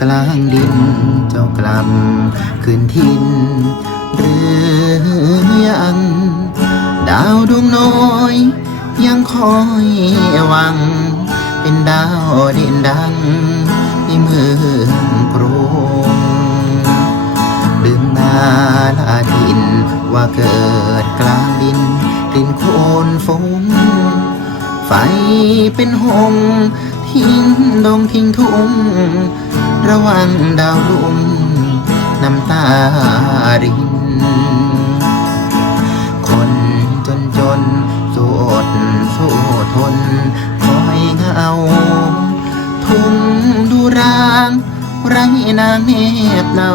กลางดินเจ้ากลับคืนทินหรือยัง ดาวดวงน้อย ยังคอยหวัง เป็นดาวเด่นดังในเมืองกรุงลืมนาลาดินว่าเกิดกลางดินกลิ่นโคนฟงไฟเป็นหงทิ้งดงทิ้งทุ่ง ระวังดาวลุ่มน้ำตาริน คนจนจนสู้อดสู้ทนคอยเงา ทุ่งดูรางไรนางเนบเนา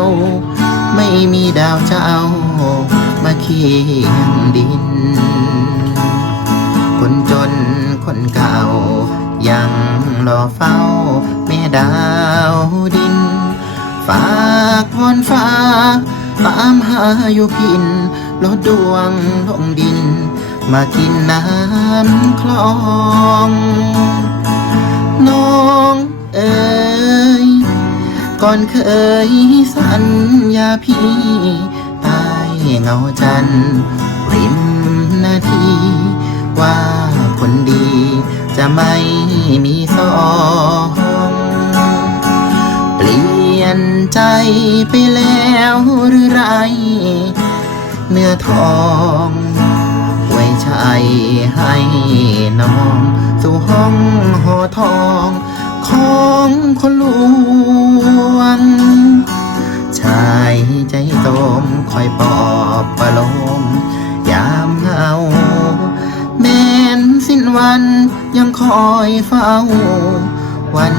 ไม่มีดาวเจ้ามาเคียงดิน คนจนคนเก่า ยังรอเฝ้าแม่ดาวดิน ฝากวอนฟ้า ตามหาอยู่พินลดดวงลงดิน มากินน้ำคลอง น้องเอ๋ยก่อนเคยสัญญาพี่ใต้เงาจันริมนาที ว่าคนดีจะไม่ มีสองเปลี่ยนใจไปแล้วหรือไร เนื้อทองไว้ใช้ให้น้อง สู่ห้องหอทองของคนหลวงชายใจโตมคอยปอบประโลม วันยังคอยเฝ้า วัน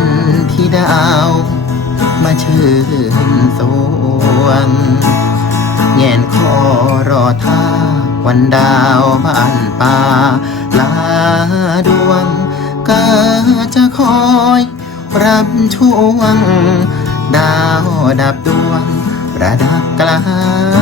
ที่ดาว มาชื่นสวงแงนคอรอท่าวันดาวบ้านป่าลาดวง ก็จะคอย รับช่วง ดาวดับดวง ระดับกลาง